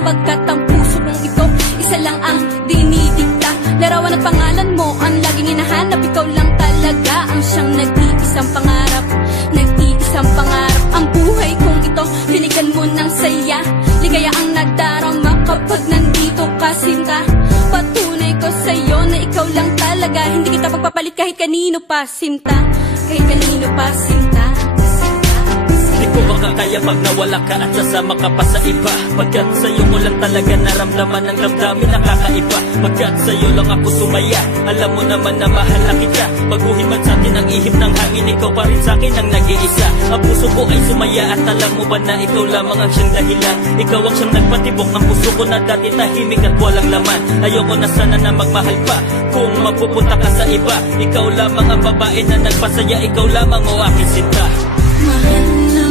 sapagkat ang puso kong ito isa lang ang dinidikta. Larawan at pangalan mo ang laging hinahanap. Ikaw lang talaga ang siyang nag-iisang pangarap. Nag-iisang pangarap. Ang buhay kong ito binigyan mo ng saya. Ligaya ang nadarama kapag nandito ka, sinta. Patunay ko sa'yo na ikaw lang talaga. Hindi kita pagpapalit kahit kanino pa, sinta. Kahit kanino pa, sinta. Di ko makakaya pag nawala ka at sasama ka pa sa iba. Pagkat sa'yo mo lang talaga naramdaman ang damdamin nakakaiba. Pagkat sa'yo lang ako sumaya. Alam mo naman na mahal na kita. Baguhin man sa'tin ang ihip ng hangin, ikaw pa rin sa'kin ang nag-iisa. Ang puso ko ay sumaya at alam mo ba na ikaw lamang ang siyang dahilan. Ikaw ang siyang nagpatibok ng puso ko na dati tahimik at walang laman. Ayoko na sana na magmahal pa kung mapupunta ka sa iba. Ikaw lamang ang babae na nagpasaya. Ikaw lamang o aking sinta. Mahal na